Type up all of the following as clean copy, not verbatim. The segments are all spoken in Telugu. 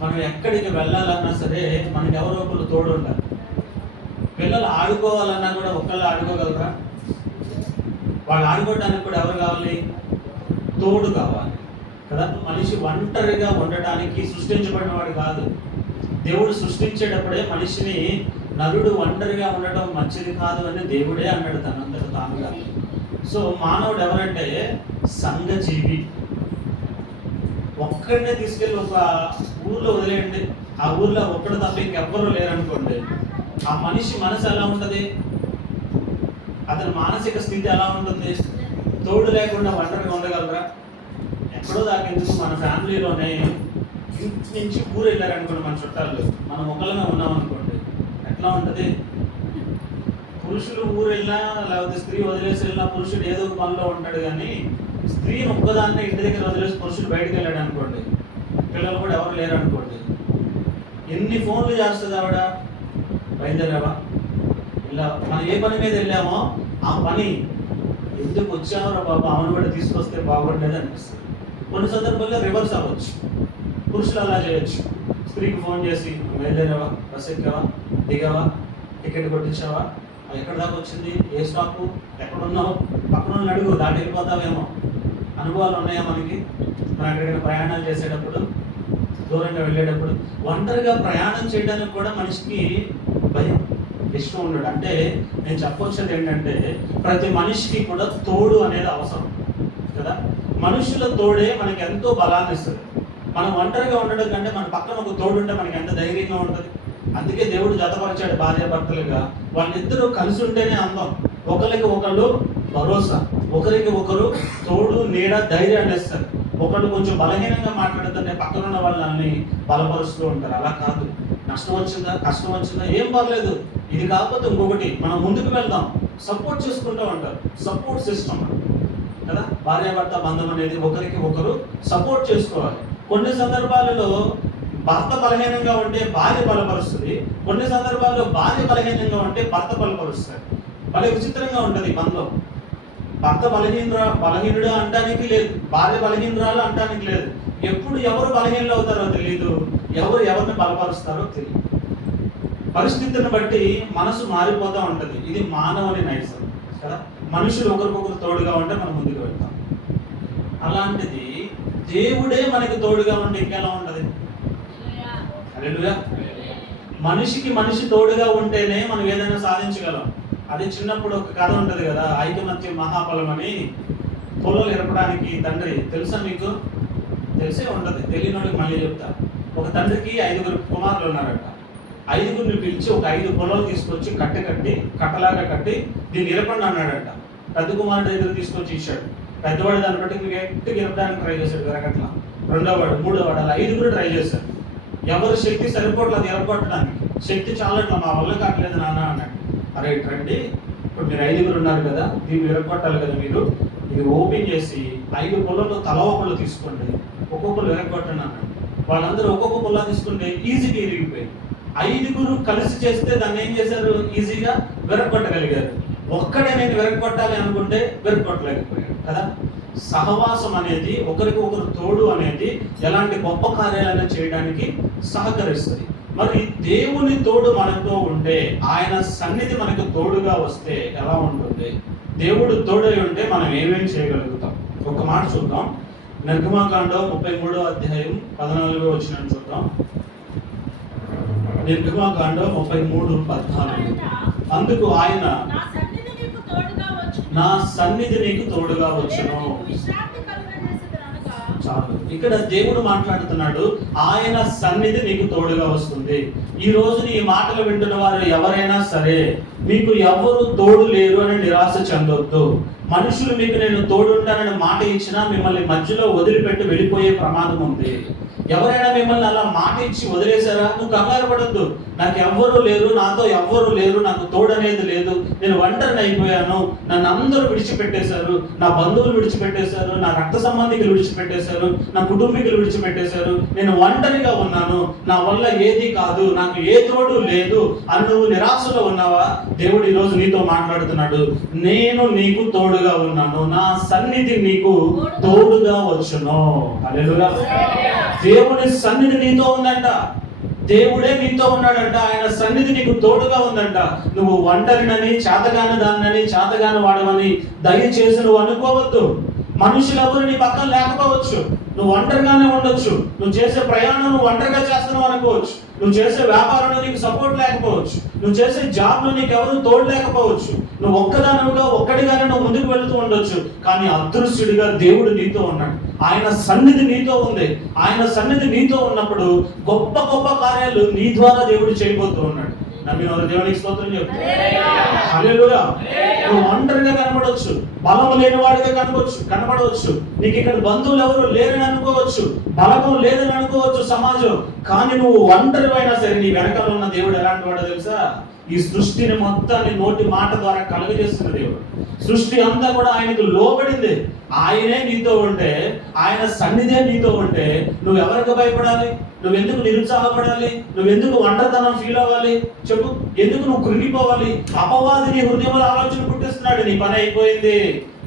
మనం ఎక్కడికి వెళ్ళాలన్నా సరే మనకి ఎవరో ఒకరు తోడు ఉండాలి. పిల్లలు ఆడుకోవాలన్నా కూడా ఒక్కళ్ళు ఆడుకోగలరా? వాళ్ళు ఆడుకోవడానికి కూడా ఎవరు కావాలి? తోడు కావాలి కదా. మనిషి ఒంటరిగా ఉండటానికి సృష్టించబడిన వాడు కాదు. దేవుడు సృష్టించేటప్పుడే మనిషిని నరుడు ఒంటరిగా ఉండటం మంచిది కాదు అని దేవుడే అన్నాడు తనంతట తానుగా. సో మానవుడు ఎవరంటే సంఘజీవి. ఒక్కడినే తీసుకెళ్ళి ఒక ఊర్లో వదిలేయండి, ఆ ఊర్లో ఒక్కడు తప్ప ఇంకెవ్వరూ లేరనుకోండి, ఆ మనిషి మనసు ఎలా ఉంటుంది? అతని మానసిక స్థితి ఎలా ఉంటుంది? తోడు లేకుండా ఒంటరిగా ఉండగలరా? ఎక్కడో దాకా ఎందుకు, మన ఫ్యామిలీలోనే ఇంటి నుంచి ఊరు వెళ్ళారనుకోండి, మన చుట్టాలు, మనం ఒకళ్ళమే ఉన్నాం అనుకోండి, ఎట్లా ఉంటుంది? పురుషులు ఊరు వెళ్ళినా లేకపోతే స్త్రీ వదిలేసి వెళ్ళినా పురుషుడు ఏదో ఒక పనిలో ఉంటాడు, కానీ స్త్రీని ఒక్కదాన్నే ఇంటి దగ్గర వదిలేసి పురుషుడు బయటకు వెళ్ళాడు అనుకోండి, పిల్లలు కూడా ఎవరు లేరు అనుకోండి, ఎన్ని ఫోన్లు చేస్తుంది ఆవిడ? బయలుదేరావా? ఇలా మనం ఏ పని మీద వెళ్ళామో ఆ పని ఎందుకు వచ్చామో బాబు ఆమెను కూడా తీసుకొస్తే బాగుండేది అనిపిస్తుంది. కొన్ని సందర్భాల్లో రివర్స్ అవ్వచ్చు, పురుషులు అలా చేయొచ్చు. స్త్రీకి ఫోన్ చేసి బయలుదేరావా, బస్ ఎక్కావా, దిగావా, టికెట్ కొట్టించావా, ఎక్కడ దాకా వచ్చింది, ఏ స్టాపు, ఎక్కడున్నావు, పక్కన వాళ్ళని అడుగు, దాటి వెళ్ళిపోతావేమో. అనుభవాలు ఉన్నాయా మనకి? మనం ఎక్కడికైనా ప్రయాణాలు చేసేటప్పుడు, దూరంగా వెళ్ళేటప్పుడు, ఒంటరిగా ప్రయాణం చేయడానికి కూడా మనిషికి భయం, ఇష్టం ఉండడు. అంటే నేను చెప్పొచ్చేది ఏంటంటే ప్రతి మనిషికి కూడా తోడు అనేది అవసరం కదా. మనుషుల తోడే మనకి ఎంతో బలాన్ని ఇస్తుంది. మనం ఒంటరిగా ఉండడం కంటే మన పక్కన ఒక తోడు ఉంటే మనకి ఎంత ధైర్యంగా ఉంటుంది. అందుకే దేవుడు జతపరిచాడు భార్యాభర్తలుగా. వాళ్ళిద్దరూ కలిసి ఉంటేనే అందం. ఒకరికి ఒకళ్ళు భరోసా, ఒకరికి ఒకరు తోడు, నీడ, ధైర్యాన్ని ఇస్తారు. ఒకళ్ళు కొంచెం బలహీనంగా మాట్లాడుతుంటే పక్కన ఉన్న వాళ్ళని బలపరుస్తూ ఉంటారు. అలా కాదు, నష్టం వచ్చిందా, కష్టం వచ్చిందా, ఏం పర్లేదు, ఇది కాకపోతే ఇంకొకటి, మనం ముందుకు వెళ్దాం, సపోర్ట్ చేసుకుంటూ ఉంటారు. సపోర్ట్ సిస్టమ్ కదా భార్యాభర్త బంధం అనేది. ఒకరికి ఒకరు సపోర్ట్ చేసుకోవాలి. కొన్ని సందర్భాలలో భర్త బలహీనంగా ఉంటే భార్య బలపరుస్తుంది, కొన్ని సందర్భాల్లో భార్య బలహీనంగా ఉంటే భర్త బలపరుస్తుంది. భలే విచిత్రంగా ఉంటుంది బంధం. భర్త బలహీనుడు అంటానికి లేదు, భార్య బలహీనురాలు అంటానికి లేదు. ఎప్పుడు ఎవరు బలహీనలు అవుతారో తెలియదు, ఎవరు ఎవరిని బలపరుస్తారో తెలియదు. పరిస్థితిని బట్టి మనసు మారిపోతూ ఉంటుంది. ఇది మానవుని నైజం కదా. మనుషులు ఒకరికొకరు తోడుగా ఉంటే మనం ముందుకు వెళ్తాం. అలాంటిది దేవుడే మనకి తోడుగా ఉంటే ఇంకెలా ఉంటుంది? హల్లెలూయా. మనిషికి మనిషి తోడుగా ఉంటేనే మనం ఏదైనా సాధించగలం. అది చిన్నప్పుడు ఒక కథ ఉంటుంది కదా, ఐకమత్యం మహాఫలం అని. పొలాలు ఎరపడానికి తండ్రి, తెలుసా మీకు? తెలిసే ఉంటుంది, తెలియని వాళ్ళకి మళ్ళీ చెప్తా. ఒక తండ్రికి 5 కుమారులు ఉన్నారట. 5 పిలిచి ఒక 5 పొలాలు తీసుకొచ్చి కట్టలాగా కట్టి దీన్ని ఇరపండి అన్నాడట. పెద్ద కుమారుడు దగ్గర తీసుకొచ్చి ఇచ్చాడు. పెద్దవాడు దాన్ని బట్టి గట్టిగా ఇరపడానికి ట్రై చేశాడు, విరగట్ల. రెండోవాడు, మూడోవాడు, అలా 5 ట్రై చేశారు. ఎవరు శక్తి సరిపోవట్లేదు ఎరగొట్టడానికి, శక్తి చాలట్లా, మా వల్ల కావట్లేదు నాన్న అన్నాడు. అరే రండి, ఇప్పుడు మీరు 5 ఉన్నారు కదా, దీన్ని విరగొట్టాలి కదా, మీరు ఇది ఓపెన్ చేసి 5 పొలాలు తల ఒకళ్ళు తీసుకోండి, ఒక్కొక్కరు విరగొట్టండి అన్నాడు. వాళ్ళందరూ ఒక్కొక్క పొలా తీసుకుంటే ఈజీగా ఇరిగిపోయింది. 5 కలిసి చేస్తే దాన్ని ఏం చేశారు? ఈజీగా విరగొట్టగలిగారు. ఒక్కడే నేను విరగొట్టాలి అనుకుంటే విరగొట్టలేకపోయాడు కదా. సహవాసం అనేది, ఒకరికి ఒకరు తోడు అనేది ఎలాంటి గొప్ప కార్యాలైనా చేయడానికి సహకరిస్తుంది. మరి దేవుని తోడు మనతో ఉంటే, ఆయన సన్నిధి మనకు తోడుగా వస్తే ఎలా ఉంటుంది? దేవుడు తోడై ఉంటే మనం ఏమేమి చేయగలుగుతాం? ఒక మాట చూద్దాం. నిర్గమకాండం 33వ అధ్యాయం 14వ వచనం చూద్దాం. నిర్గమకాండం 33:14. అందుకు ఆయన, నా సన్నిధి నీకు తోడుగా వచ్చును. చాలు. ఇక్కడ దేవుడు మాట్లాడుతున్నాడు, ఆయన సన్నిధి నీకు తోడుగా వస్తుంది. ఈ రోజు ఈ మాటలు వింటున్న వారు ఎవరైనా సరే, మీకు ఎవరు తోడు లేరు అని నిరాశ చెందొద్దు. మనుషులు మీకు నేను తోడుంటానని మాట ఇచ్చినా మిమ్మల్ని మధ్యలో వదిలిపెట్టి వెళ్ళిపోయే ప్రమాదం ఉంది. ఎవరైనా మిమ్మల్ని అలా మాట ఇచ్చి వదిలేశారా? నువ్వు కంగారు పడద్దు. నాకు ఎవ్వరూ లేరు, నాతో ఎవ్వరూ లేరు, నాకు తోడు అనేది లేదు, నేను ఒంటరిని అయిపోయాను, నన్ను అందరూ విడిచిపెట్టేశారు, నా బంధువులు విడిచిపెట్టేశారు, నా రక్త సంబంధికులు విడిచిపెట్టేశారు, నా కుటుంబీకులు విడిచిపెట్టేశారు, నేను ఒంటరిగా ఉన్నాను, నా వల్ల ఏది కాదు, నాకు ఏ తోడు లేదు అని నువ్వు నిరాశలో ఉన్నావా? దేవుడు ఈరోజు నీతో మాట్లాడుతున్నాడు. నేను నీకు తోడుగా ఉన్నాను, నా సన్నిధి నీకు తోడుగా వచ్చును. హల్లెలూయా. దేవుని సన్నిధి నీతో ఉందంట. దేవుడే నీతో ఉన్నాడంట. ఆయన సన్నిధి నీకు తోడుగా ఉందంట. నువ్వు ఒంటరినని, చేతగాని దాన్నని, చేతగాని వాడమని దయచేసి నువ్వు అనుకోవద్దు. మనుషులు ఎవరు నీ పక్కన లేకపోవచ్చు, నువ్వు ఒంటరిగానే ఉండొచ్చు. నువ్వు చేసే ప్రయాణం నువ్వు ఒంటరిగా చేస్తున్నావు అనుకోవచ్చు. నువ్వు చేసే వ్యాపారంలో నీకు సపోర్ట్ లేకపోవచ్చు. నువ్వు చేసే జాబ్లో నీకు ఎవరు తోడు లేకపోవచ్చు. నువ్వు ఒక్కడిగానే నువ్వు ముందుకు వెళుతూ ఉండొచ్చు. కానీ అదృశ్యుడిగా దేవుడు నీతో ఉన్నాడు. ఆయన సన్నిధి నీతో ఉంది. ఆయన సన్నిధి నీతో ఉన్నప్పుడు గొప్ప గొప్ప కార్యాలు నీ ద్వారా దేవుడు చేయబోతూ ఉన్నాడు. నమ్మిన వారు దేవునికి స్తోత్రం చెప్పు. హల్లెలూయా. నువ్వు ఒంటరిగా కనపడవచ్చు, బలం లేని వాడిగా కనపడవచ్చు. నీకు ఇక్కడ బంధువులు ఎవరు లేరని అనుకోవచ్చు, బలము లేదని అనుకోవచ్చు సమాజం. కానీ నువ్వు ఒంటరివైనా సరే నీ వెనకాల ఉన్న దేవుడు ఎలాంటి వాడో తెలుసా? ఈ సృష్టిని మొత్తాన్ని నోటి మాట ద్వారా కలుగజేస్తున్న దేవుడు. సృష్టి అంతా కూడా ఆయనకు లోబడింది. ఆయనే నీతో ఉంటే, ఆయన సన్నిధే నీతో ఉంటే నువ్వు ఎవరికి భయపడాలి? నువ్వెందుకు నిరుత్సాహపడాలి? నువ్వెందుకు ఒంటరితనం ఫీల్ అవ్వాలి? చెప్పు, ఎందుకు నువ్వు కృంగిపోవాలి? అపవాది నీ హృదయంలో ఆలోచన పుట్టిస్తున్నాడు, నీ పని అయిపోయింది,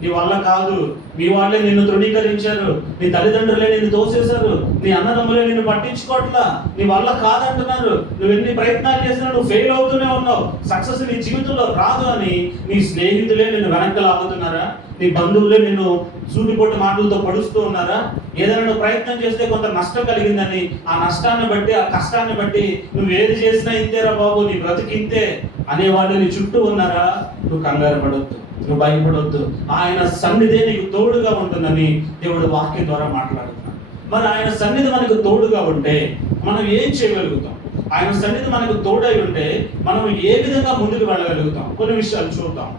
నీ వల్ల కాదు, మీ వాళ్ళే నిన్ను తృణీకరించారు, నీ తల్లిదండ్రులే నిన్ను తోసేశారు, నీ అన్నదమ్ములే నిన్ను పట్టించుకోవట్లా, నీ వల్ల కాదంటున్నారు, నువ్వు ఎన్ని ప్రయత్నాలు చేసినా నువ్వు ఫెయిల్ అవుతూనే ఉన్నావు, సక్సెస్ నీ జీవితంలో రాదు అని నీ స్నేహితులే నిన్ను వెనక్కి లాగుతున్నారా? నీ బంధువులే నిన్ను సూటిపోటు మాటలతో పడుస్తూ ఉన్నారా? ఏదైనా నువ్వు ప్రయత్నం చేస్తే కొంత నష్టం కలిగిందని ఆ నష్టాన్ని బట్టి, ఆ కష్టాన్ని బట్టి నువ్వు ఏది చేసినా ఇంతేరా బాబు, నీ బ్రతికింతే అనేవాళ్ళు నీ చుట్టూ ఉన్నారా? నువ్వు కంగారు పడొద్దు, నువ్వు భయపడొద్దు. ఆయన సన్నిధే నీకు తోడుగా ఉంటుందని దేవుడు వాక్యం ద్వారా మాట్లాడుతున్నాడు. మరి ఆయన సన్నిధి మనకు తోడుగా ఉంటే మనం ఏం చేయగలుగుతాం? ఆయన సన్నిధి మనకు తోడై ఉంటే మనం ఏ విధంగా ముందుకు వెళ్ళగలుగుతాం? కొన్ని విషయాలు చూద్దాం.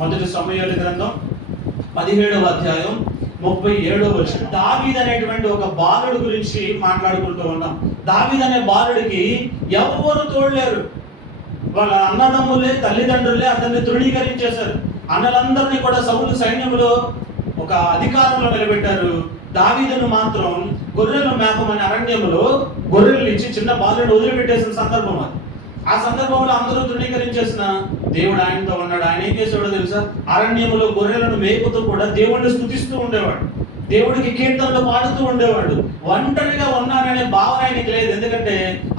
మొదటి సమూయేలు గ్రంథం 17వ అధ్యాయం 37వ వచనం. దావీదు అనేటువంటి ఒక బాలుడు గురించి మాట్లాడుకుంటూ ఉన్నాం. దావీదు అనే బాలుడికి ఎవరు తోడలేరు. వాళ్ళ అన్నదమ్ములే, తల్లిదండ్రులే అతన్ని తృణీకరించేశారు. అన్నలందరినీ కూడా సౌలు సైన్యంలో ఒక అధికారంలో నిలబెట్టారు. దావీదును మాత్రం గొర్రెలు మేపమని అరణ్యంలో గొర్రెలు ఇచ్చి చిన్న బాలుడిని వదిలిపెట్టేసిన సందర్భం అది. ఆ సందర్భంలో అందరూ తృణీకరించేసిన దేవుడు ఆయనతో ఉన్నాడు. ఆయన ఏం చేసేవాడో తెలుసా? అరణ్యంలో గొర్రెలను మేపుతూ కూడా దేవుడిని స్తుతిస్తూ ఉండేవాడు, దేవుడికి కీర్తనలు పాడుతూ ఉండేవాడు. ఒంటరిగా ఉన్నాననే భావన ఆయనకి లేదు. ఎందుకంటే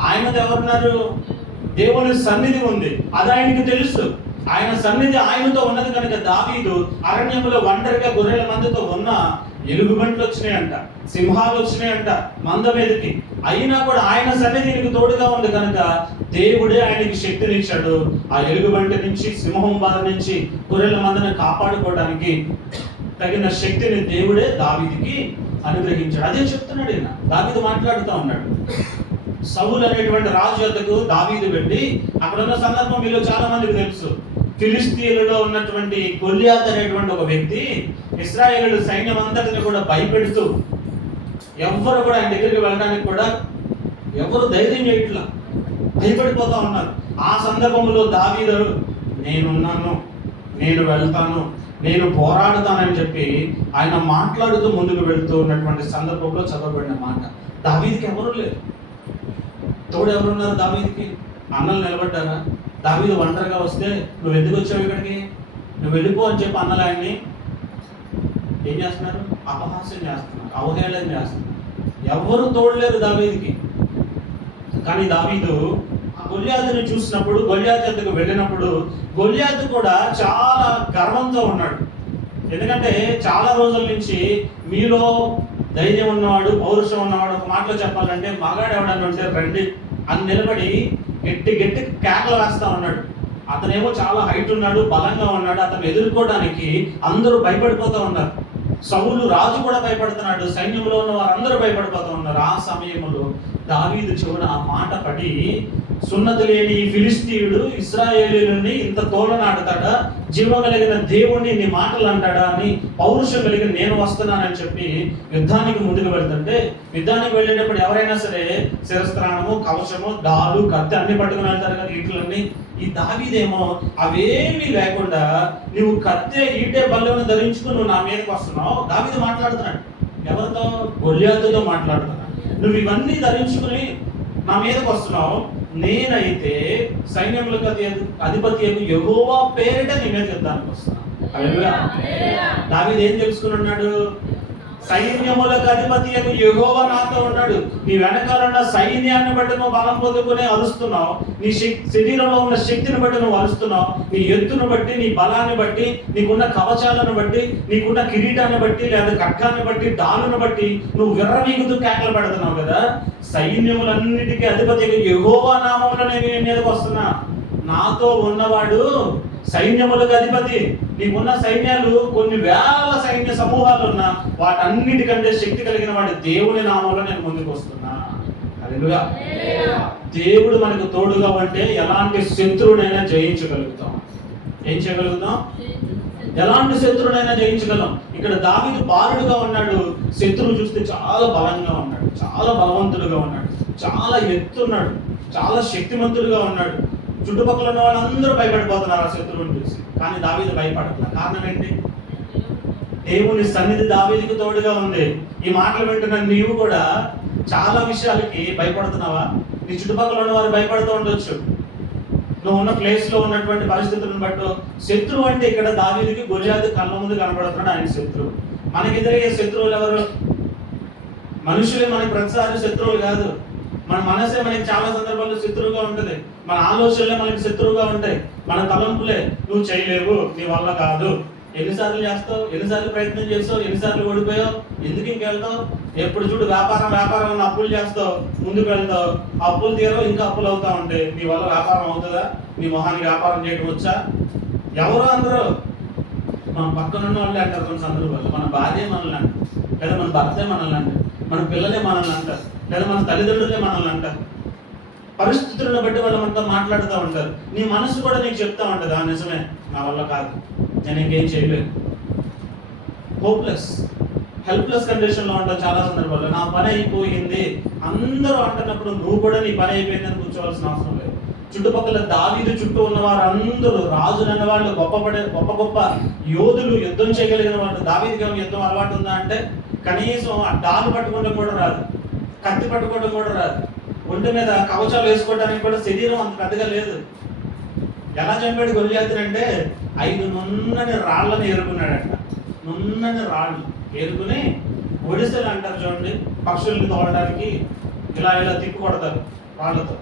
ఆయనతో ఎవరున్నారు? దేవుని సన్నిధి ఉంది, అది ఆయనకి తెలుసు. ఆయన సన్నిధి ఆయనతో ఉన్నది కనుక దావీదు అరణ్యంలో ఒంటరిగా గొర్రెల మందతో ఉన్న ఎలుగుబంట్లు వచ్చినాయంట, సింహాలు వచ్చినాయంట మంద మీదకి. అయినా కూడా ఆయన సన్నిధికి తోడుగా ఉంది కనుక దేవుడే ఆయనకి శక్తినిచ్చాడు. ఆ ఎలుగుబంటి నుంచి, సింహం బాధ నుంచి గొర్రెల మందను కాపాడుకోవడానికి తగిన శక్తిని దేవుడే దావీదుకి అనుగ్రహించాడు. అదే చెప్తున్నాడు ఈయన. దావీదు మాట్లాడుతూ ఉన్నాడు. సౌలు అనేటువంటి రాజు యొద్దకు దావీదు వెళ్ళి, అక్కడ ఉన్న సందర్భం మీలో చాలా మందికి తెలుసు. ఫిలిస్తీన్లలో ఉన్నటువంటి గొల్యాతు అనేటువంటి ఒక వ్యక్తి ఇశ్రాయేలు సైన్యం అంతటిని కూడా భయపెడుతూ, ఎవరు కూడా ఆయన దగ్గరికి వెళ్ళడానికి కూడా ఎవరు ధైర్యం చేయట్లా, భయపడిపోతా ఉన్నారు. ఆ సందర్భంలో దావీదు, నేనున్నాను, నేను వెళ్తాను, నేను పోరాడుతానని చెప్పి ఆయన మాట్లాడుతూ ముందుకు వెళ్తూ ఉన్నటువంటి సందర్భంలో చదవబడిన మాట. దావీదుకి ఎవరు లేరు, తోడు ఎవరున్నారు? దావీదుకి అన్నలు నిలబడ్డారా? దావీదు ఒంటరిగా వస్తే నువ్వు ఎందుకు వచ్చావు ఇక్కడికి, నువ్వు వెళ్ళిపో అని చెప్పి అన్నలు ఆయన్ని ఏం చేస్తున్నారు? అపహాస్యం చేస్తున్నారు, అవహేళన చేస్తున్నారు. ఎవరు తోడలేరు దావీదుకి. కానీ దావీదు గొల్యాతుని చూసినప్పుడు, గొల్యాతు వద్దకు వెళ్ళినప్పుడు గొల్యాతు కూడా చాలా గర్వంతో ఉన్నాడు. ఎందుకంటే చాలా రోజుల నుంచి మీలో ధైర్యం ఉన్నవాడు, పౌరుషం ఉన్నవాడు, ఒక మాటలో చెప్పాలంటే మగాడు ఎవడన్నా ఉంటే రండి అని నిలబడి గట్టి గట్టి కేకలు వేస్తా ఉన్నాడు. అతనేమో చాలా హైట్ ఉన్నాడు, బలంగా ఉన్నాడు. అతను ఎదుర్కోవడానికి అందరూ భయపడిపోతూ ఉన్నారు. సౌలు రాజు కూడా భయపడుతున్నాడు, సైన్యంలో ఉన్న వారందరూ భయపడిపోతూ ఉన్నారు. ఆ సమయంలో దావీదు చెవున ఆ మాట పడి, సున్నతి లేని ఫిలిస్తీయుడు ఇశ్రాయేలీయుని ఇంత తోలనాడుతాడా, జీవం కలిగిన దేవుణ్ణి నీ మాటలు అంటాడా అని పౌరుషం కలిగిన నేను వస్తున్నానని చెప్పి యుద్ధానికి ముందుకు వెళ్తుంటే, యుద్ధానికి వెళ్ళేటప్పుడు ఎవరైనా సరే శిరస్త్రాణము, కవచము, డాలు, కత్తి అన్ని పట్టుకుని వెళ్తారు కదా ఈటలన్నీ. ఈ దావీదేమో అవేమీ లేకుండా నువ్వు కత్తే, ఈటే, బల్లెను ధరించుకుని నువ్వు నా మీదకి వస్తున్నావు. దావీదు మాట్లాడుతున్నాడు. ఎవరితో? గొల్యాతుతో మాట్లాడుతున్నాడు. నువ్వు ఇవన్నీ ధరించుకుని నా మీదకి వస్తున్నావు, నేనైతే సైన్యములకు అధిపతి యెహోవా పేరిట నీ మీద యుద్ధానికి వస్తున్నాను. హల్లెలూయా. దావీదు ఏం తెలుసుకుని ఉన్నాడు? సైన్యములకు అధిపతి అని యెహోవా నాతో ఉన్నాడు. నీ వెనకాల ఉన్న సైన్యాన్ని బట్టి నువ్వు బలం పొందుకుని అరుస్తున్నావు. నీ శరీరంలో ఉన్న శక్తిని బట్టి నువ్వు అరుస్తున్నావు. నీ ఎత్తును బట్టి, నీ బలాన్ని బట్టి, నీకున్న కవచాలను బట్టి, నీకున్న కిరీటాన్ని బట్టి, లేదా ఖడ్గాన్ని బట్టి, డాలును బట్టి నువ్వు విర్రవీగుతూ కేకలు పెడుతున్నావు కదా. సైన్యములన్నిటికీ అధిపతి యెహోవా నామములో నేను నీ మీదకి వస్తున్నా. నాతో ఉన్నవాడు సైన్యములకు అధిపతి. నీకున్న సైన్యాలు కొన్ని వేల సైన్య సమూహాలు ఉన్నా వాటన్నిటికంటే శక్తి కలిగిన వాడి దేవుని నామంలో నేను ముందుకు వస్తున్నా. హల్లెలూయా. దేవుడు మనకు తోడుగా ఉంటే ఎలాంటి శత్రువునైనా జయించగలుగుతాం. ఏం చేయగలుగుతాం? ఎలాంటి శత్రువునైనా జయించగలం. ఇక్కడ దావీదు బాలుడుగా ఉన్నాడు, శత్రువు చూస్తే చాలా బలంగా ఉన్నాడు, చాలా బలవంతుడుగా ఉన్నాడు, చాలా ఎత్తున్నాడు, చాలా శక్తిమంతుడుగా ఉన్నాడు. చుట్టుపక్కల ఉన్న వాళ్ళందరూ భయపడిపోతున్నారు ఆ శత్రువుని చూసి. కానీ దావీదు భయపడట్లేదు. కారణం ఏంటి? దేవుని సన్నిధి దావీదుకు తోడుగా ఉంది. ఈ మాటలు వింటున్న నీవు కూడా చాలా విషయాలకి భయపడుతున్నావా? నీ చుట్టుపక్కల ఉన్న వారు భయపడుతూ ఉండొచ్చు. నువ్వు ఉన్న ప్లేస్ లో ఉన్నటువంటి పరిస్థితులను బట్టి. శత్రువు అంటే ఇక్కడ దావీదుకి గొలియాతు కళ్ళ ముందు కనబడుతున్నాడు ఆయన శత్రువు. మనకి ఎదురయ్యే శత్రువులు ఎవరు? మనుషులే మనకి ప్రతిసారి శత్రువులు కాదు. మన మనసే మనకి చాలా సందర్భాల్లో శత్రువుగా ఉంటుంది. మన ఆలోచనలే మనకి శత్రువుగా ఉంటాయి. మన తలంపులే నువ్వు చేయలేవు, నీ వల్ల కాదు. ఎన్నిసార్లు చేస్తావు? ఎన్నిసార్లు ప్రయత్నం చేస్తావు? ఎన్నిసార్లు ఓడిపోయావు? ఎందుకు ఇంకెళ్తావు? ఎప్పుడు చూడు వ్యాపారం అప్పులు చేస్తావు, ముందుకు వెళ్తావు, అప్పులు తీరవు, ఇంకా అప్పులు అవుతా ఉంటాయి. నీ వల్ల వ్యాపారం అవుతుందా? నీ మొహానికి వ్యాపారం చేయడం వచ్చా? ఎవరు అందరూ? మన పక్కన ఉన్న వాళ్ళే అంటారు కొన్ని సందర్భాలు. మన భార్య మనల్ని అంటారు, లేదా మన భర్తే మనల్ని అంటారు, మన పిల్లలే మనల్ని అంటారు, లేదా మన తల్లిదండ్రులే మనల్ని అంటారు. పరిస్థితులను బట్టి వాళ్ళు మనతో మాట్లాడుతూ ఉంటారు. నీ మనసు కూడా నీకు చెప్తా ఉంటుంది, ఆ నిజమే, నా వల్ల కాదు, నేను ఇంకేం చేయలేదు. హోప్లెస్, హెల్ప్లెస్ కండిషన్లో ఉంటావు చాలా సందర్భాల్లో. నా పని అయిపోయింది అందరూ అంటున్నప్పుడు నువ్వు కూడా నీ పని అయిపోయిందని కూర్చోవలసిన అవసరం లేదు. చుట్టుపక్కల దావీదు చుట్టూ ఉన్న వారు అందరూ రాజులన్న వాళ్ళు, గొప్ప గొప్ప యోధులు, యుద్ధం చేయగలిగిన వాళ్ళు. దావీదుకి ఏమైనా యుద్ధం అలవాటు ఉందా అంటే కనీసం ఆ డాలు పట్టుకోవడం కూడా రాదు, కత్తి పట్టుకోవడం కూడా రాదు, ఒంటి మీద కవచాలు వేసుకోవడానికి కూడా శరీరం అంత పెద్దగా లేదు. ఎలా చంపాడు గొలియాతుని అంటే 5 నున్నని రాళ్ళని ఏరుకున్నాడంట. నున్నని రాళ్ళు ఏరుకుని ఒడిసెలు అంటారు చూడండి, పక్షుల్ని తోలడానికి ఇలా తిప్పి కొడతారు రాళ్ళతో,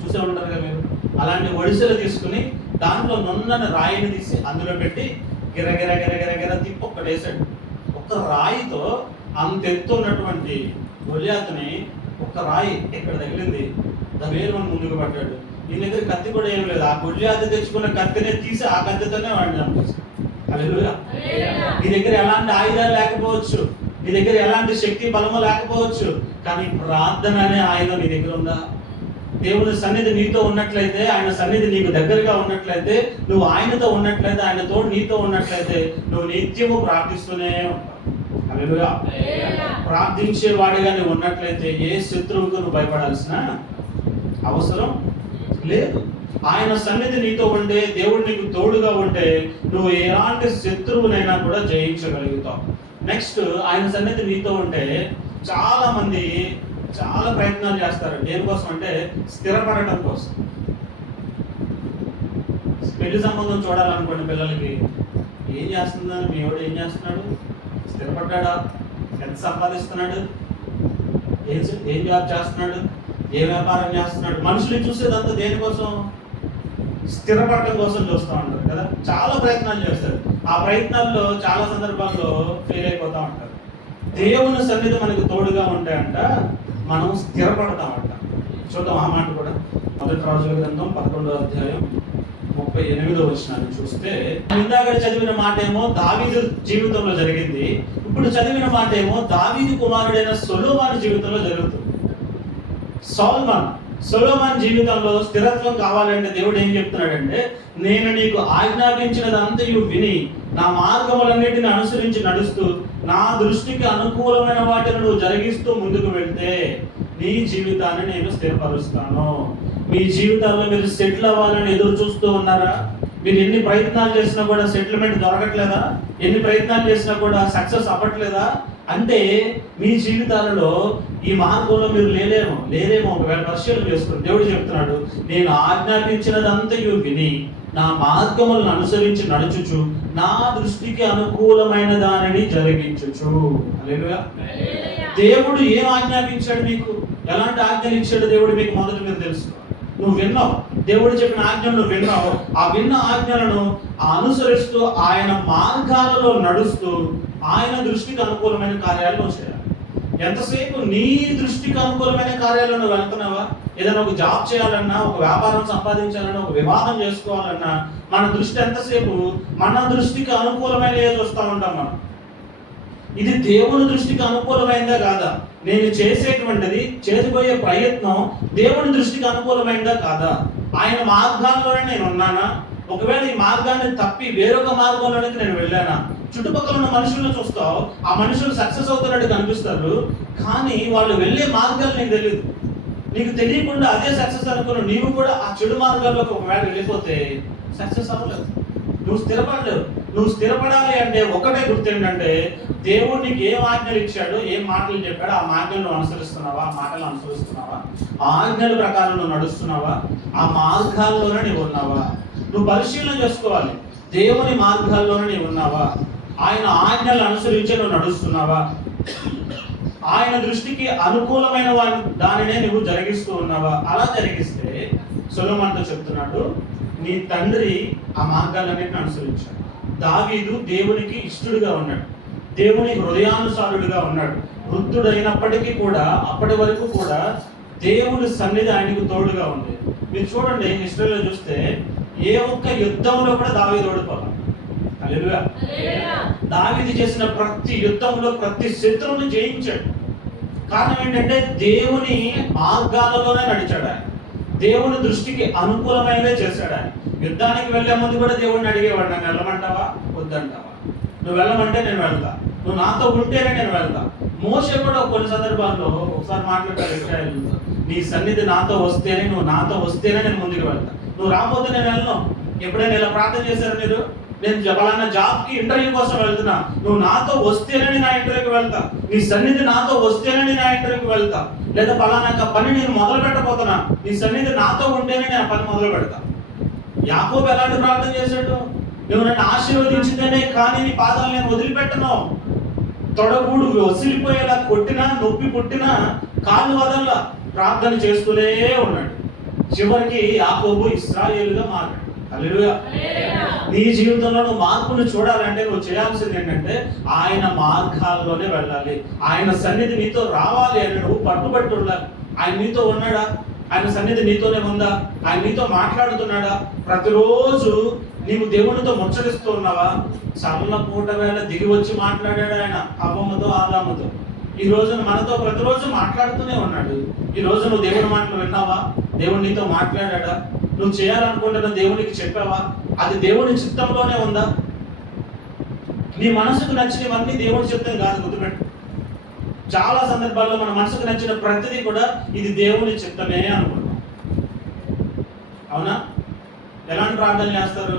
చూసే ఉంటారు కదా మీరు. అలాంటి ఒడిసెలు తీసుకుని దాంట్లో నున్నని రాయిని తీసి అందులో పెట్టి గిరగిర గిరగిర గిర తిప్పి ఒక్కడేసాడు. ఒక్క రాయితో అంత ఎత్తు ఉన్నటువంటి గొలియాతుని ఒక్క రాయి ఇక్కడ తగిలింది, వేరు మనం ముందుకు పడ్డాడు. ఈ దగ్గర కత్తి కూడా ఏం లేదు. ఆ గొలియాతు తెచ్చుకున్న కత్తినే తీసి ఆ కత్తితోనే వాడిని చంపేశాడు. హల్లెలూయా. నీ దగ్గర ఎలాంటి ఆయుధాలు లేకపోవచ్చు, నీ దగ్గర ఎలాంటి శక్తి బలము లేకపోవచ్చు, కానీ ప్రార్థన అనే ఆయుధం నీ దగ్గర ఉందా? దేవుని సన్నిధి నీతో ఉన్నట్లయితే, ఆయన సన్నిధి నీకు దగ్గరగా ఉన్నట్లయితే, నువ్వు ఆయనతో ఉన్నట్లయితే, ఆయన తోడు నీతో ఉన్నట్లయితే, నువ్వు నిత్యము ప్రార్థిస్తూనే ఉంటావు. హల్లెలూయా. ప్రార్థించే వాడిగా నువ్వు ఉన్నట్లయితే ఏ శత్రువుకు నువ్వు భయపడాల్సిన అవసరం లేదు. ఆయన సన్నిధి నీతో ఉంటే, దేవుడు నీకు తోడుగా ఉంటే, నువ్వు ఎలాంటి శత్రువునైనా కూడా జయించగలుగుతావు. నెక్స్ట్, ఆయన సన్నిధి నీతో ఉంటే చాలా మంది చాలా ప్రయత్నాలు చేస్తారు. దేనికోసం అంటే స్థిరపడటం కోసం. పెళ్లి సంబంధం చూడాలనుకోండి పిల్లలకి, ఏం చేస్తుందని మీ వాడు ఏం చేస్తున్నాడు? స్థిరపడ్డా? ఎంత సంపాదిస్తున్నాడు? ఏం జాబ్ చేస్తున్నాడు? ఏ వ్యాపారం చేస్తున్నాడు? మనుషులు చూసేదంతా దేనికోసం? స్థిరపడటం కోసం చూస్తూ ఉంటారు కదా. చాలా ప్రయత్నాలు చేస్తారు. ఆ ప్రయత్నాల్లో చాలా సందర్భాల్లో ఫెయిల్ అయిపోతూ ఉంటారు. దేవుని సన్నిధి మనకు తోడుగా ఉంటాయంట, మనం స్థిరపడతామంట. చూద్దాం ఆ మాట కూడా. 1 రాజుల గ్రంథం 11వ అధ్యాయం 38వ వచనాన్ని చూస్తే, ఇందాక చదివిన మాట ఏమో దావీదు జీవితంలో జరిగింది. ఇప్పుడు చదివిన మాట ఏమో దావీదు కుమారుడైన సొలొమోను జీవితంలో జరుగుతుంది. సొలొమోను జీవితంలో స్థిరత్వం కావాలంటే దేవుడు ఏం చెప్తున్నాడంటే, నేను నీకు ఆజ్ఞాపించినదంతయు విని నా మార్గములన్నిటిని అనుసరించి నడుస్తూ నా దృష్టికి అనుకూలమైన వాటిని నువ్వు జరిగిస్తూ ముందుకు వెళ్తే నీ జీవితాన్ని నేను స్థిరపరుస్తాను. మీ జీవితాల్లో మీరు సెటిల్ అవ్వాలని ఎదురు చూస్తూ ఉన్నారా? మీరు ఎన్ని ప్రయత్నాలు చేసినా కూడా సెటిల్మెంట్ దొరకట్లేదా? ఎన్ని ప్రయత్నాలు చేసినా కూడా సక్సెస్ అవ్వట్లేదా? అంటే మీ జీవితాలలో ఈ మార్గంలో మీరు లేరేమో ఒకవేళ పరిశీలన చేసుకోండి. దేవుడు చెప్తున్నాడు, నేను ఆజ్ఞాపించినదంతయు విని నా మార్గములను అనుసరించి నడుచుచు నా దృష్టికి అనుకూలమైన దానిని జరిగించుచు. హల్లెలూయా. దేవుడు ఏం ఆజ్ఞాపించాడు మీకు? ఎలాంటి ఆజ్ఞలు ఇచ్చాడు దేవుడు మీకు? మొదట మీరు తెలుసుకో. నువ్వు విన్నావు, దేవుడు చెప్పిన ఆజ్ఞలు నువ్వు విన్నావు. ఆ విన్న ఆజ్ఞలను అనుసరిస్తూ ఆయన మార్గాలలో నడుస్తూ ఆయన దృష్టికి అనుకూలమైన కార్యాలు నువ్వు చేయాలి. ఎంతసేపు నీ దృష్టికి అనుకూలమైన కార్యాలు నువ్వు వెళ్తున్నావా? ఏదైనా ఒక జాబ్ చేయాలన్నా, ఒక వ్యాపారం సంపాదించాలన్నా, ఒక వివాహం చేసుకోవాలన్నా మన దృష్టి ఎంతసేపు మన దృష్టికి అనుకూలమైన చూస్తూ ఉంటాం మనం. ఇది దేవుని దృష్టికి అనుకూలమైందా కాదా? నేను చేసేటువంటిది, చేయబోయే ప్రయత్నం దేవుని దృష్టికి అనుకూలమైందా కాదా? ఆయన మార్గాల్లోనే నేను ఉన్నానా? ఒకవేళ ఈ మార్గాన్ని తప్పి వేరొక మార్గంలోనికి నేను వెళ్ళానా? చుట్టుపక్కల ఉన్న మనుషులను చూస్తావు, ఆ మనుషులు సక్సెస్ అవుతున్నట్టు కనిపిస్తారు, కానీ వాళ్ళు వెళ్ళే మార్గాలు నీకు తెలియదు. నీకు తెలియకుండా అదే సక్సెస్ అనుకుని నీవు కూడా ఆ చెడు మార్గాల్లోకి ఒకవేళ వెళ్ళిపోతే సక్సెస్ అవ్వలేదు, నువ్వు స్థిరపడలేవు. నువ్వు స్థిరపడాలి అంటే ఒకటే గుర్తు ఏంటంటే, దేవుడు నీకు ఏం ఆజ్ఞలు ఇచ్చాడు, ఏం మాటలు చెప్పాడు, ఆ మాటలను అనుసరిస్తున్నావా? ఆ మాటలు అనుసరిస్తున్నావా? ఆ ఆజ్ఞల ప్రకారం నువ్వు నడుస్తున్నావా? ఆ మార్గాల్లోనే నీవు ఉన్నావా? నువ్వు పరిశీలన చేసుకోవాలి. దేవుని మార్గాల్లోనే నీవు ఉన్నావా? ఆయన ఆజ్ఞలు అనుసరించి నువ్వు నడుస్తున్నావా? ఆయన దృష్టికి అనుకూలమైన దానినే నువ్వు జరిగిస్తూ ఉన్నావా? అలా జరిగిస్తే సొలొమోనుతో చెప్తున్నాడు, నీ తండ్రి ఆ మార్గాలన్నిటిని అనుసరించాడు. దావీదు దేవునికి ఇష్టడుగా ఉన్నాడు, దేవుని హృదయానుసారుడుగా ఉన్నాడు. వృద్ధుడైనప్పటికీ కూడా అప్పటి వరకు కూడా దేవుని సన్నిధి ఆయనకు తోడుగా ఉంది. మీరు చూడండి, హిస్టరీలో చూస్తే ఏ ఒక్క యుద్ధంలో కూడా దావీదు ఓడిపోవాలి. హల్లెలూయా. దావీదు చేసిన ప్రతి యుద్ధంలో ప్రతి శత్రువుని జయించాడు. కారణం ఏంటంటే దేవుని మార్గాలలోనే నడిచాడు ఆయన, దేవుని దృష్టికి అనుకూలమైనవే చేశాడు ఆయన. యుద్ధానికి వెళ్లే ముందు కూడా దేవుడిని అడిగేవాడు, నన్ను వెళ్ళమంటావా వద్దంటావా? నువ్వు వెళ్ళమంటే నేను వెళ్తా, నువ్వు నాతో ఉంటేనే నేను వెళ్తా. మోషే కూడా కొన్ని సందర్భాల్లో ఒకసారి మాట్లాడారు ఇశ్రాయేలుతో, నీ సన్నిధి నాతో వస్తేనే, నువ్వు నాతో వస్తేనే నేను ముందుకు వెళ్తా, నువ్వు రాకపోతే నేను వెళ్ళను. ఎప్పుడైనా ఇలా ప్రార్థన చేశారు మీరు? నేను ఫలానా జాబ్కి ఇంటర్వ్యూ కోసం వెళ్తున్నా, నువ్వు నాతో వస్తేనే నేను ఆ ఇంటర్వ్యూకి వెళ్తా, నీ సన్నిధి నాతో వస్తేనే నేను ఆ ఇంటర్వ్యూకి వెళ్తా. లేదా ఫలానా పని నేను మొదలు పెట్టబోతున్నా, నీ సన్నిధి నాతో ఉంటేనే నేను ఆ పని మొదలు పెడతా. యాకోబు ఎలాంటి ప్రార్థన చేశాడు? నువ్వు నన్ను ఆశీర్వదించితేనే కానీ నీ పాదాలు నేను వదిలిపెట్టను. తొడగూడు వసిలిపోయేలా కొట్టినా, నొప్పి పుట్టినా కాళ్ళు వదల్లా ప్రార్థన చేస్తూనే ఉన్నాడు. చివరికి యాకోబు ఇశ్రాయేలుగా మారాడు. హల్లెలూయా. నీ జీవితంలో నువ్వు మార్పును చూడాలంటే నువ్వు చేయాల్సింది ఏంటంటే ఆయన మార్గాల్లోనే వెళ్ళాలి. ఆయన సన్నిధి నీతో రావాలి అని నువ్వు పట్టుబట్టి ఉండాలి. ఆయన నీతో ఉన్నాడా? ఆయన సన్నిధి నీతోనే ఉందా? ఆయన నీతో మాట్లాడుతున్నాడా? ప్రతిరోజు నీవు దేవునితో ముచ్చటిస్తూ ఉన్నావా? చల్ల పూట వేళ దిగి వచ్చి మాట్లాడాడు ఆయన అవ్వమ్మతో, ఆదాముతో. ఈ రోజున మనతో ప్రతిరోజు మాట్లాడుతూనే ఉన్నాడు. ఈ రోజు నువ్వు దేవుని మాటలు విన్నావా? దేవుడు నీతో మాట్లాడా? నువ్వు చేయాలనుకుంటున్న దేవునికి చెప్పావా? అది దేవుని చిత్తంలోనే ఉందా? నీ మనసుకు నచ్చినవన్నీ దేవుని చిత్తం కాదు, గుర్తుపెట్టు. చాలా సందర్భాల్లో మన మనసుకు నచ్చిన ప్రతిదీ కూడా ఇది దేవుని చిత్తమే అనుకుంటాం. అవునా? ఎలాంటి ప్రార్థన చేస్తారు?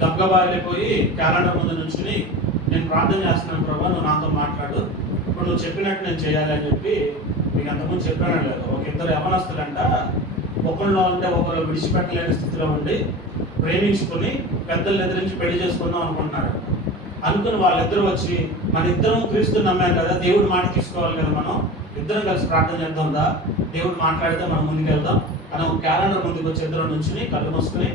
గబగబా వెళ్ళిపోయి క్యాలెండర్ ముందు నుంచుని, నేను ప్రార్థన చేస్తున్నాను ప్రభా, నువ్వు నాతో మాట్లాడు, ఇప్పుడు నువ్వు చెప్పినట్టు నేను చేయాలి అని చెప్పి. మీకు అంతకుముందు చెప్పాను లేదు, ఒక ఇద్దరు యవనస్తులంట ఒకళ్ళలో అంటే ఒకరు విడిచిపెట్టలేని స్థితిలో ఉండి ప్రేమించుకుని పెద్దలు ఎదిరించి పెళ్లి చేసుకుందాం అనుకుంటున్నాడు. అనుకుని వాళ్ళిద్దరూ వచ్చి, మన ఇద్దరం క్రీస్తుని నమ్మాం కదా, దేవుడు మాట తీసుకోవాలి కదా, మనం ఇద్దరం కలిసి ప్రార్థన చేద్దాందా, దేవుడు మాట్లాడితే మనం ముందుకు వెళ్దాం అని ఒక క్యాలెండర్ ముందుకు వచ్చి ఇద్దరు నుంచుని కళ్ళు మూసుకుని,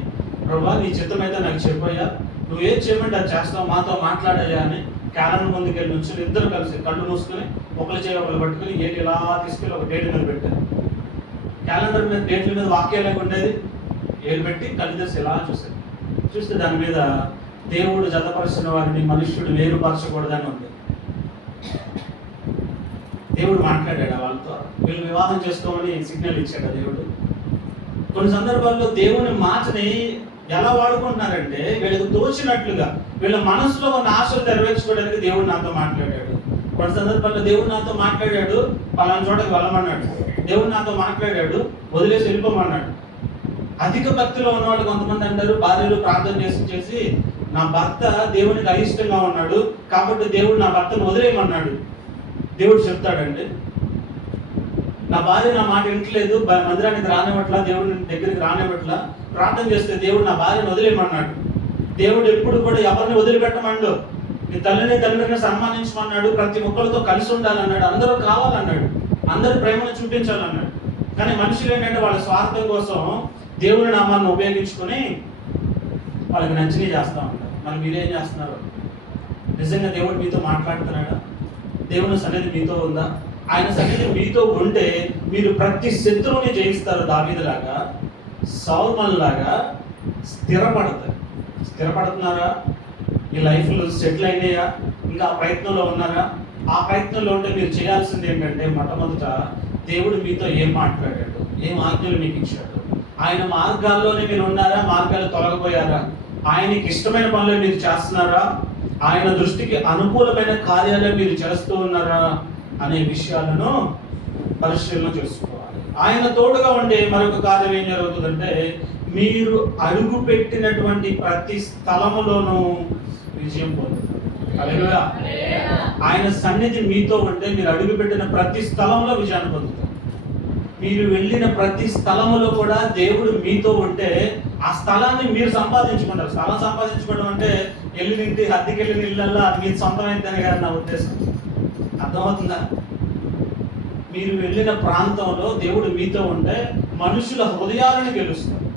ప్రభా నీ చిత్తం అయితే నాకు చెప్పయ్యా, నువ్వు ఏం చేయమంటే అది చేస్తావు, మాతో మాట్లాడయ్యా అని క్యాలెండర్ ముందుకు వెళ్ళి నుంచుని ఇద్దరు కలిసి కళ్ళు మూసుకుని ఒకరి చేయి ఒకరు పట్టుకుని ఏది ఇలా తీసుకెళ్ళి ఒక డేట్ మీద పెట్టారు. క్యాలెండర్ మీద డేట్ల మీద వాక్యాలు ఉండేది, ఏలు పెట్టి కళ్ళు తెసి ఇలా చూసారు. చూస్తే దాని మీద దేవుడు జతపరిచిన వారిని మనుష్యుడు వేరుపరచకూడదని ఉంది. దేవుడు మాట్లాడాడు వాళ్ళతో, వీళ్ళు వివాహం చేసుకోమని సిగ్నల్ ఇచ్చాడు దేవుడు. కొన్ని సందర్భాల్లో దేవుని మాటని ఎలా వాడుకుంటున్నారంటే వీళ్ళకి తోచినట్లుగా, వీళ్ళ మనసులో ఉన్న ఆశలు నెరవేర్చుకోవడానికి దేవుడు నాతో మాట్లాడాడు. కొన్ని సందర్భాల్లో దేవుడు నాతో మాట్లాడాడు, పలానా చోటకి వెళ్ళమన్నాడు. దేవుడు నాతో మాట్లాడాడు, వదిలేసి వెళ్ళిపోమన్నాడు. అధిక భక్తిలో ఉన్న వాళ్ళు కొంతమంది అంటారు, భార్యలు ప్రార్థన చేసి నా భర్త దేవునికి అయిష్టంగా ఉన్నాడు కాబట్టి దేవుడు నా భర్తను వదిలేయమన్నాడు. దేవుడు చెప్తాడండి, నా భార్య నా మాట వింటలేదు, మందిరానికి రానివ్వట్లా, దేవుడి దగ్గరికి రానివ్వట్లా, ప్రార్థన చేస్తే దేవుడు నా భార్యను వదిలేయమన్నాడు. దేవుడు ఎప్పుడు కూడా ఎవరిని వదిలిపెట్టమన్నాడు. నీ తల్లిని తండ్రిని సన్మానించమన్నాడు, ప్రతి ఒక్కరితో కలిసి ఉండాలన్నాడు, అందరూ కావాలన్నాడు, అందరి ప్రేమను చూపించాలన్నాడు. కానీ మనుషులు ఏంటంటే వాళ్ళ స్వార్థం కోసం దేవుని నామాన్ని ఉపయోగించుకొని వాళ్ళకి నచ్చినవి చేస్తూ ఉంటారు. మరి మీరేం చేస్తున్నారు? నిజంగా దేవుడు మీతో మాట్లాడుతున్నాడా? దేవుని సన్నిధి మీతో ఉందా? ఆయన సన్నిధి మీతో ఉంటే మీరు ప్రతి శత్రువుని జయిస్తారు. దావీదులాగా, సౌల్ లాగా స్థిరపడతారు. స్థిరపడుతున్నారా? ఈ లైఫ్లో సెటిల్ అయినాయా? ఇంకా ఆ ప్రయత్నంలో ఉన్నారా? ఆ ప్రయత్నంలో ఉంటే మీరు చేయాల్సింది ఏంటంటే, మొట్టమొదట దేవుడు మీతో ఏం మాట్లాడాడు, ఏం ఆజ్ఞలు మీకు ఇచ్చాడు, ఆయన మార్గాల్లోనే మీరు ఉన్నారా? మార్గాలు తొలగిపోయారా? ఆయనకి ఇష్టమైన పనులు మీరు చేస్తున్నారా? ఆయన దృష్టికి అనుకూలమైన కార్యాలే మీరు చేస్తూ ఉన్నారా అనే విషయాలను పరిశీలన చేసుకోవాలి. ఆయన తోడుగా ఉండే మరొక కార్యం ఏం జరుగుతుందంటే, మీరు అడుగు పెట్టినటువంటి ప్రతి స్థలములోనూ విజయం పొందుతారు. హల్లెలూయా. ఆయన సన్నిధి మీతో ఉంటే మీరు అడుగు పెట్టిన ప్రతి స్థలంలో విజయాన్ని పొందుతారు. మీరు వెళ్ళిన ప్రతి స్థలములో కూడా దేవుడు మీతో ఉంటే ఆ స్థలాన్ని మీరు సంపాదించుకుంటారు. స్థలం సంపాదించుకోవడం అంటే అద్దెకి వెళ్ళిన ఇళ్ళల్లో అది మీరు సొంతమైందని కాదు నా ఉద్దేశం. అర్థమవుతుందా? మీరు వెళ్ళిన ప్రాంతంలో దేవుడు మీతో ఉంటే మనుషుల హృదయాలను గెలుస్తారు.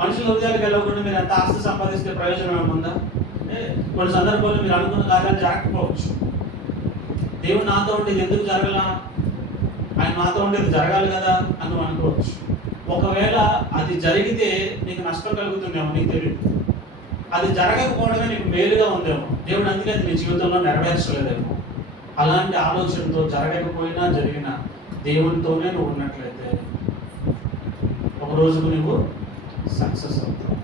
మనుషుల హృదయాలు గెలవకుండా మీరు ఎంత ఆస్తి సంపాదిస్తే ప్రయోజనం ఏముందా? కొన్ని సందర్భాల్లో మీరు అనుకున్న కార్యాలు జరగకపోవచ్చు. దేవుడు నాతో ఉంటే ఇది ఎందుకు జరగలా, ఆయన నాతో ఉంటే ఇది జరగాలి కదా అని నువ్వు అనుకోవచ్చు. ఒకవేళ అది జరిగితే నీకు నష్టం కలుగుతుందేమో, నీకు తెలియదు. అది జరగకపోవడమే నీకు మేలుగా ఉందేమో, దేవుడు అందుకే అది నీ జీవితంలో నెరవేర్చలేదేమో. అలాంటి ఆలోచనతో జరగకపోయినా జరిగినా దేవునితోనే నువ్వు ఉన్నట్లయితే ఒక రోజుకు నువ్వు సక్సెస్ అవుతావు.